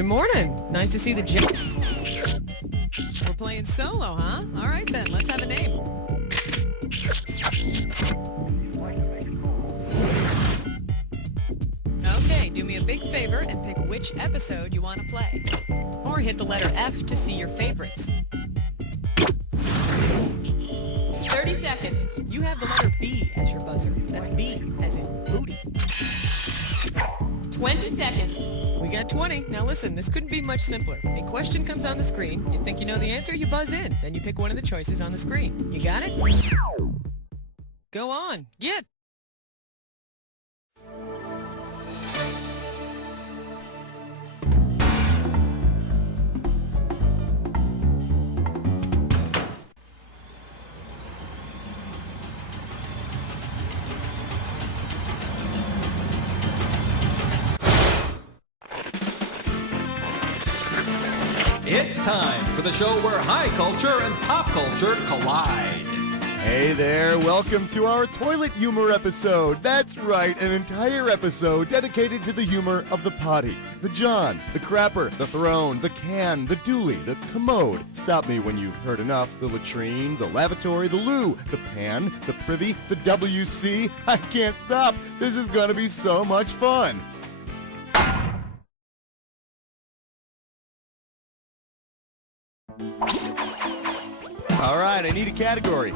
Good morning. Nice to see the gym. We're playing solo, huh? All right then, let's have a name. Okay, do me a big favor and pick which episode you want to play. Or hit the letter F to see your favorites. 30 seconds. You have the letter B as your buzzer. That's B as in booty. 20 seconds. We got 20. Now listen, this couldn't be much simpler. A question comes on the screen. You think you know the answer, you buzz in. Then you pick one of the choices on the screen. You got it? Go on. Get! It's time for the show where high culture and pop culture collide. Hey there, welcome to our toilet humor episode. That's right, an entire episode dedicated to the humor of the potty. The John, the crapper, the throne, the can, the dually, the commode. Stop me when you've heard enough. The latrine, the lavatory, the loo, the pan, the privy, the WC. I can't stop. This is gonna be so much fun. All right, I need a category.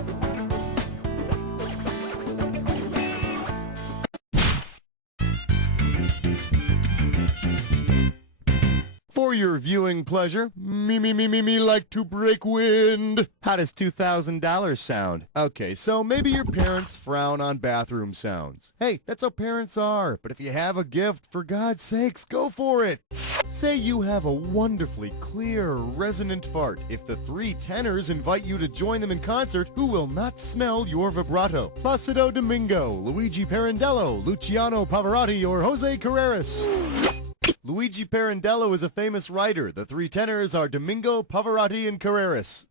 For your viewing pleasure, me like to break wind. How does $2,000 sound? Okay, so maybe your parents frown on bathroom sounds. Hey, that's how parents are. But if you have a gift, for God's sakes, go for it. Say you have a wonderfully clear, resonant fart. If the three tenors invite you to join them in concert, who will not smell your vibrato? Placido Domingo, Luigi Pirandello, Luciano Pavarotti, or Jose Carreras? Luigi Pirandello is a famous writer. The three tenors are Domingo, Pavarotti, and Carreras.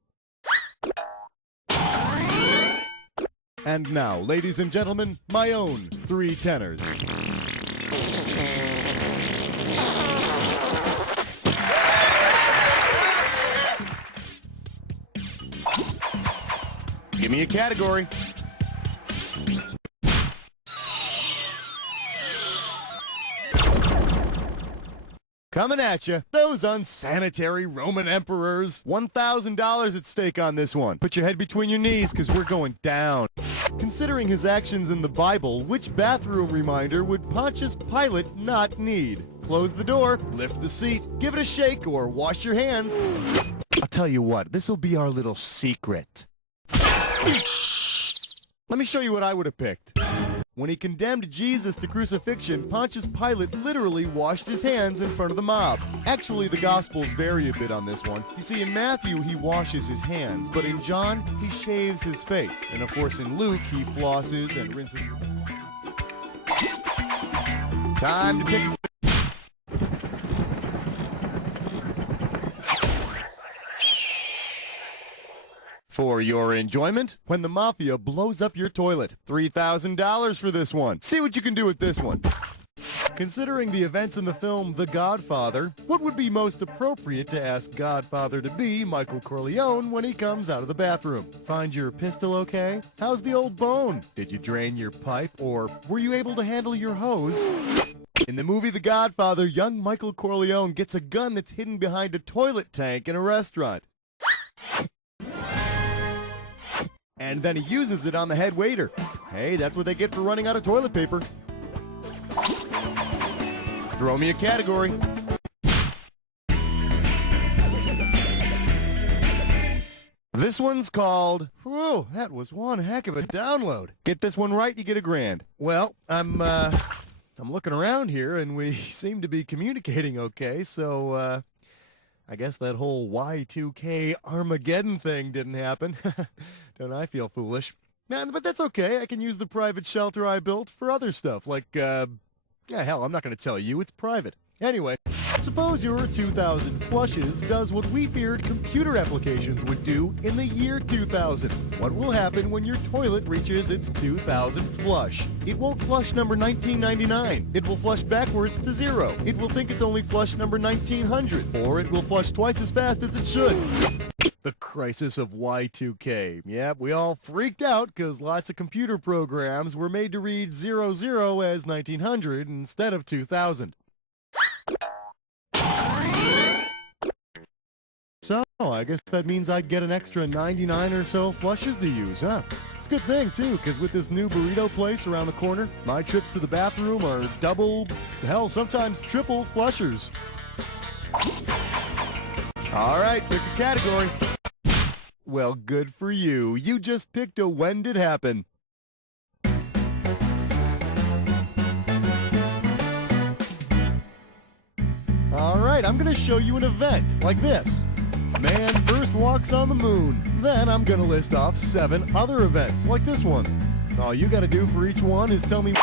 And now, ladies and gentlemen, my own three tenors. Give me a category. Coming at you, those unsanitary Roman emperors. $1,000 at stake on this one. Put your head between your knees, because we're going down. Considering his actions in the Bible, which bathroom reminder would Pontius Pilate not need? Close the door, lift the seat, give it a shake, or wash your hands. I'll tell you what, this'll be our little secret. Let me show you what I would have picked. When he condemned Jesus to crucifixion, Pontius Pilate literally washed his hands in front of the mob. Actually, the Gospels vary a bit on this one. You see, in Matthew, he washes his hands, but in John, he shaves his face. And of course, in Luke, he flosses and rinses. Time to pick... For your enjoyment, when the mafia blows up your toilet. $3,000 for this one. See what you can do with this one. Considering the events in the film The Godfather, what would be most appropriate to ask Godfather to be Michael Corleone when he comes out of the bathroom? Find your pistol okay? How's the old bone? Did you drain your pipe, or were you able to handle your hose? In the movie The Godfather, young Michael Corleone gets a gun that's hidden behind a toilet tank in a restaurant. And then he uses it on the head waiter. Hey, that's what they get for running out of toilet paper. Throw me a category. This one's called... Whoa, that was one heck of a download. Get this one right, you get $1,000. Well, I'm looking around here, and we seem to be communicating okay, so, I guess that whole Y2K Armageddon thing didn't happen. Don't I feel foolish? Man, but that's okay. I can use the private shelter I built for other stuff, like, yeah, hell, I'm not going to tell you. It's private. Anyway, so Suppose your 2000 flushes does what we feared computer applications would do in the year 2000. What will happen when your toilet reaches its 2000 flush? It won't flush number 1999. It will flush backwards to 0. It will think it's only flush number 1900, or it will flush twice as fast as it should. The crisis of Y2K. Yep, we all freaked out because lots of computer programs were made to read 00 as 1900 instead of 2000. So, I guess that means I'd get an extra 99 or so flushes to use, huh? It's a good thing, too, because with this new burrito place around the corner, my trips to the bathroom are double, hell, sometimes triple flushers. All right, pick a category. Well, good for you. You just picked a when did happen. All right, I'm going to show you an event like this. Man first walks on the moon. Then I'm going to list off 7 other events like this one. All you got to do for each one is tell me,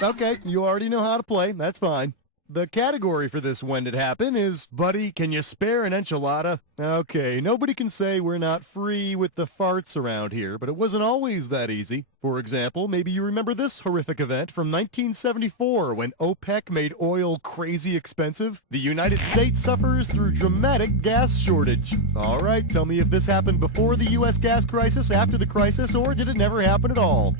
okay, you already know how to play. That's fine. The category for this when did happen is, buddy, can you spare an enchilada? Okay, nobody can say we're not free with the farts around here, but it wasn't always that easy. For example, maybe you remember this horrific event from 1974 when OPEC made oil crazy expensive. The United States suffers through dramatic gas shortage. All right, tell me if this happened before the U.S. gas crisis, after the crisis, or did it never happen at all?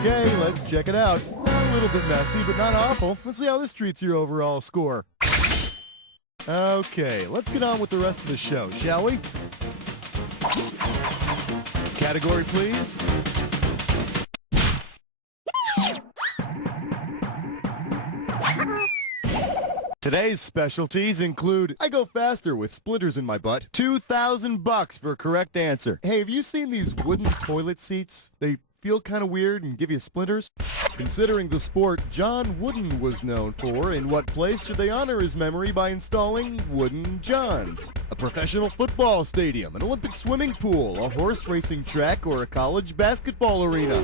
Okay, let's check it out. A little bit messy, but not awful. Let's see how this treats your overall score. Okay, let's get on with the rest of the show, shall we? Category, please. Today's specialties include, I go faster with splinters in my butt, $2,000 for a correct answer. Hey, have you seen these wooden toilet seats? They feel kind of weird and give you splinters. Considering the sport John Wooden was known for, in what place should they honor his memory by installing Wooden Johns? A professional football stadium, an Olympic swimming pool, a horse racing track, or a college basketball arena?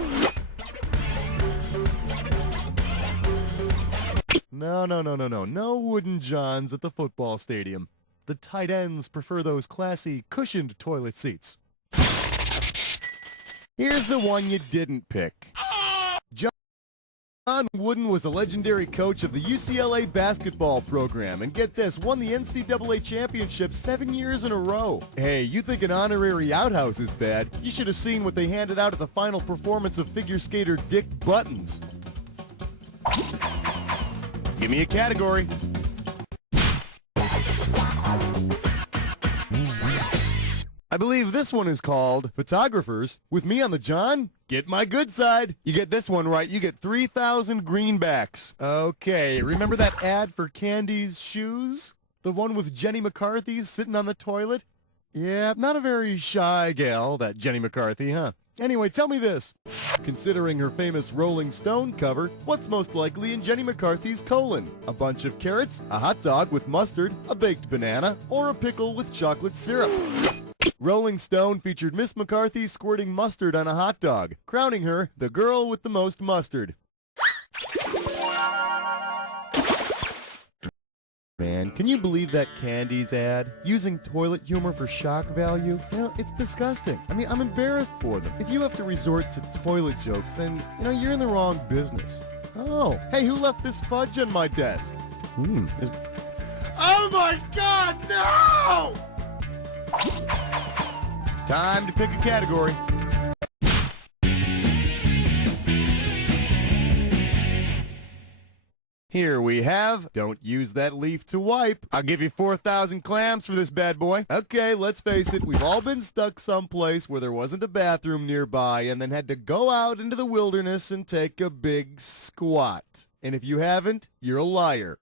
No Wooden Johns at the football stadium. The tight ends prefer those classy, cushioned toilet seats. Here's the one you didn't pick. John Wooden was a legendary coach of the UCLA basketball program, and get this, won the NCAA championship 7 years in a row. Hey, you think an honorary outhouse is bad? You should have seen what they handed out at the final performance of figure skater Dick Buttons. Give me a category. I believe this one is called Photographers. With me on the John, get my good side. You get this one right, you get 3,000 greenbacks. Okay, remember that ad for Candy's shoes? The one with Jenny McCarthy sitting on the toilet? Yeah, not a very shy gal, that Jenny McCarthy, huh? Anyway, tell me this. Considering her famous Rolling Stone cover, what's most likely in Jenny McCarthy's colon? A bunch of carrots, a hot dog with mustard, a baked banana, or a pickle with chocolate syrup? Rolling Stone featured Miss McCarthy squirting mustard on a hot dog, crowning her the girl with the most mustard. Man, can you believe that Candy's ad? Using toilet humor for shock value? You know, it's disgusting. I mean, I'm embarrassed for them. If you have to resort to toilet jokes, then, you know, you're in the wrong business. Oh, hey, who left this fudge on my desk? Oh my God, no! Time to pick a category. Here we have, don't use that leaf to wipe. I'll give you 4,000 clams for this bad boy. Okay, let's face it, we've all been stuck someplace where there wasn't a bathroom nearby and then had to go out into the wilderness and take a big squat. And if you haven't, you're a liar.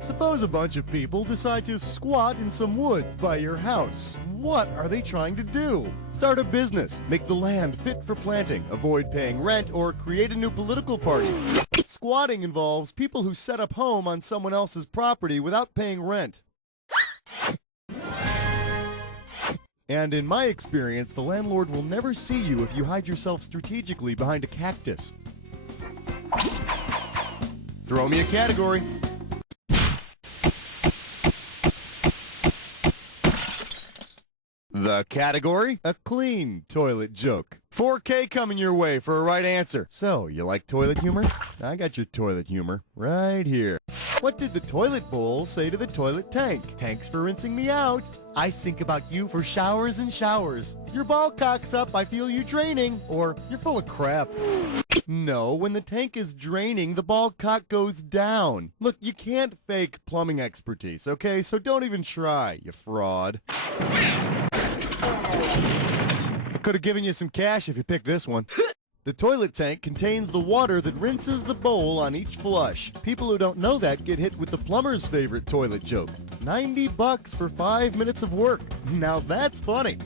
Suppose a bunch of people decide to squat in some woods by your house. What are they trying to do? Start a business, make the land fit for planting, avoid paying rent, or create a new political party. Squatting involves people who set up home on someone else's property without paying rent. And in my experience, the landlord will never see you if you hide yourself strategically behind a cactus. Throw me a category. The category? A clean toilet joke. 4K coming your way for a right answer. So, you like toilet humor? I got your toilet humor right here. What did the toilet bowl say to the toilet tank? Thanks for rinsing me out. I think about you for showers and showers. Your ball cocks up, I feel you draining. Or, you're full of crap. No, when the tank is draining, the ball cock goes down. Look, you can't fake plumbing expertise, okay? So don't even try, you fraud. I could have given you some cash if you picked this one. The toilet tank contains the water that rinses the bowl on each flush. People who don't know that get hit with the plumber's favorite toilet joke. $90 for 5 minutes of work. Now that's funny.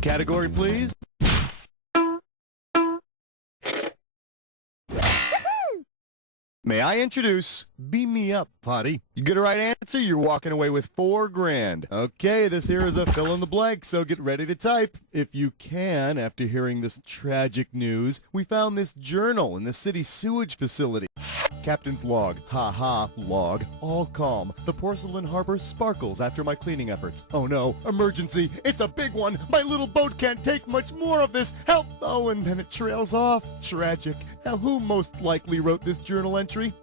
Category, please. May I introduce Beam Me Up, Potty. You get a right answer, you're walking away with $4 grand. Okay, this here is a fill in the blank, so get ready to type. If you can, after hearing this tragic news, we found this journal in the city sewage facility. Captain's log, ha log, all calm. The porcelain harbor sparkles after my cleaning efforts. Oh no, emergency, it's a big one. My little boat can't take much more of this. Help! Oh, and then it trails off. Tragic. Now, who most likely wrote this journal entry?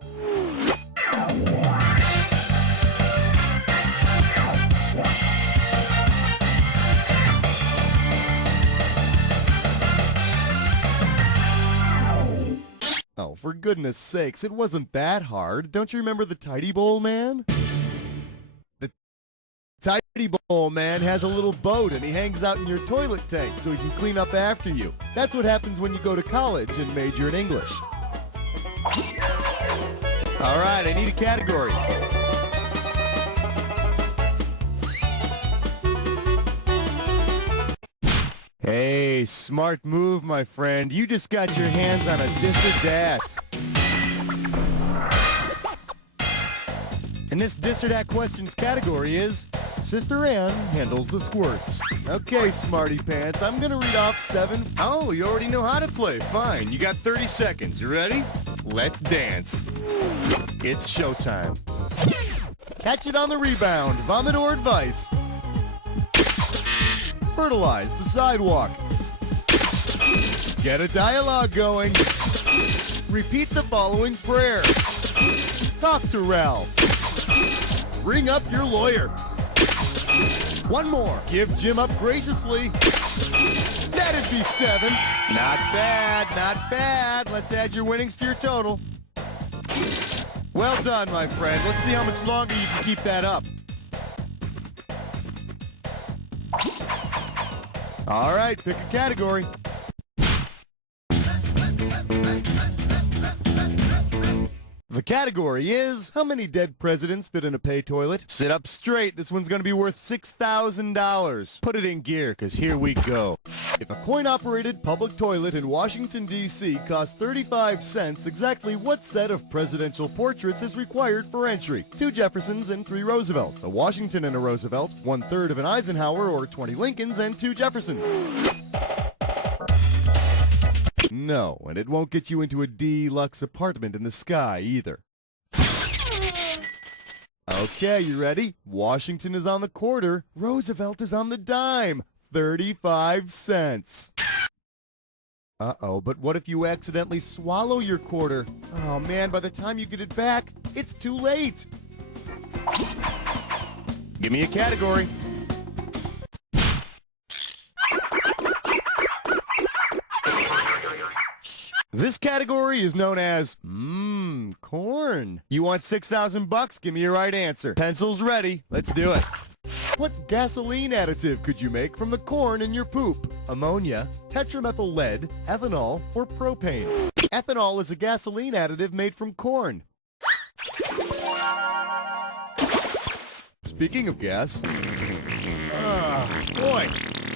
Oh, for goodness sakes, it wasn't that hard. Don't you remember the Tidy Bowl Man? The Tidy Bowl Man has a little boat and he hangs out in your toilet tank so he can clean up after you. That's what happens when you go to college and major in English. All right, I need a category. Hey, smart move, my friend. You just got your hands on a dis or dat. And this dis or dat questions category is Sister Ann handles the squirts. Okay, smarty pants, I'm gonna read off 7. Oh, you already know how to play. Fine, you got 30 seconds. You ready? Let's dance. It's showtime. Catch it on the rebound. Vomit or advice. Fertilize the sidewalk. Get a dialogue going. Repeat the following prayer. Talk to Ralph. Ring up your lawyer. One more. Give Jim up graciously. That'd be 7. Not bad, not bad. Let's add your winnings to your total. Well done, my friend. Let's see how much longer you can keep that up. All right, pick a category. The category is, how many dead presidents fit in a pay toilet? Sit up straight. This one's going to be worth $6,000. Put it in gear, because here we go. If a coin-operated public toilet in Washington, D.C. costs 35 cents, exactly what set of presidential portraits is required for entry? 2 Jeffersons and 3 Roosevelts, a Washington and a Roosevelt, 1/3 of an Eisenhower or 20 Lincolns, and 2 Jeffersons. No, and it won't get you into a deluxe apartment in the sky either. Okay, you ready? Washington is on the quarter. Roosevelt is on the dime. 35 cents. Uh-oh, but what if you accidentally swallow your quarter? Oh man, by the time you get it back, it's too late. Give me a category. This category is known as, corn. You want 6,000 bucks? Give me your right answer. Pencils ready. Let's do it. What gasoline additive could you make from the corn in your poop? Ammonia, tetramethyl lead, ethanol, or propane? Ethanol is a gasoline additive made from corn. Speaking of gas, boy,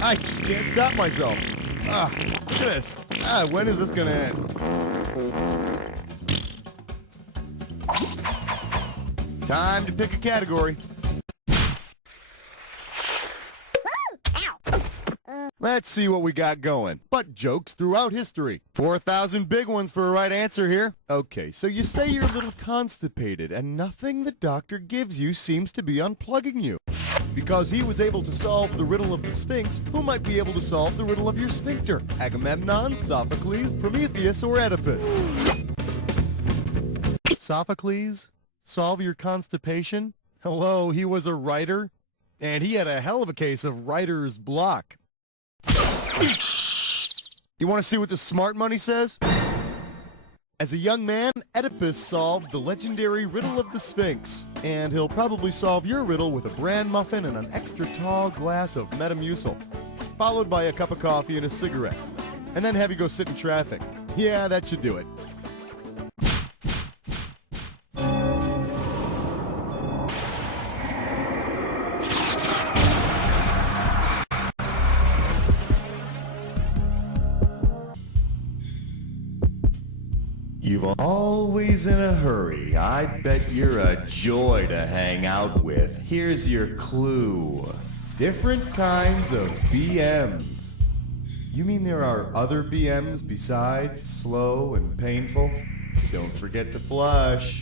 I just can't stop myself. Look at this. When is this gonna end? Time to pick a category. Let's see what we got going. Butt jokes throughout history. 4,000 big ones for a right answer here. Okay, so you say you're a little constipated, and nothing the doctor gives you seems to be unplugging you. Because he was able to solve the riddle of the Sphinx, who might be able to solve the riddle of your sphincter? Agamemnon, Sophocles, Prometheus, or Oedipus? Sophocles? Solve your constipation? Hello, he was a writer? And he had a hell of a case of writer's block. You want to see what the smart money says? As a young man, Oedipus solved the legendary riddle of the Sphinx, and he'll probably solve your riddle with a bran muffin and an extra tall glass of Metamucil, followed by a cup of coffee and a cigarette, and then have you go sit in traffic. Yeah, that should do it. You're always in a hurry. I bet you're a joy to hang out with. Here's your clue. Different kinds of BMs. You mean there are other BMs besides slow and painful? Don't forget to flush.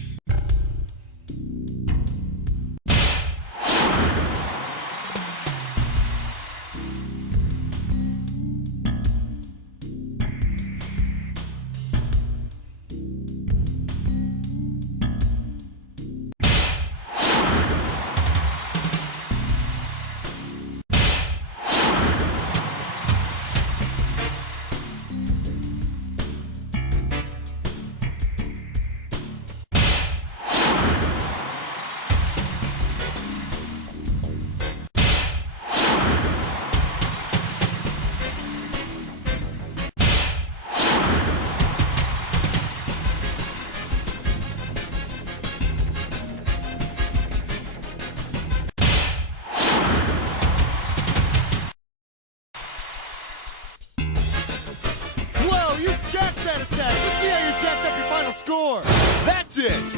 You jacked that attack! Let's see how you jacked up your final score! That's it!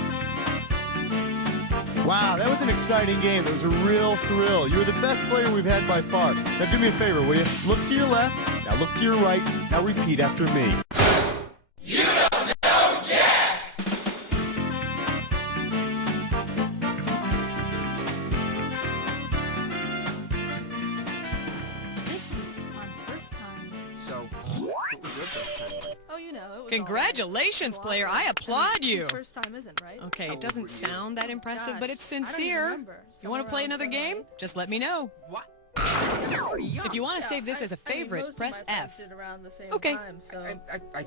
Wow, that was an exciting game. That was a real thrill. You were the best player we've had by far. Now do me a favor, will you? Look to your left, now look to your right, now repeat after me. You don't know Jack! This week on First Times. So, what was your first time like? Oh, you know, it was Congratulations, all player. I applaud you. Whose first time isn't, right? Okay, it doesn't sound that impressive, but it's Gosh, I don't even sincere. remember. You want to play Somewhere another around game? 7 or 8. Just let me know. What? If you want to save this as a favorite, press F. Around the same Okay. time, so. I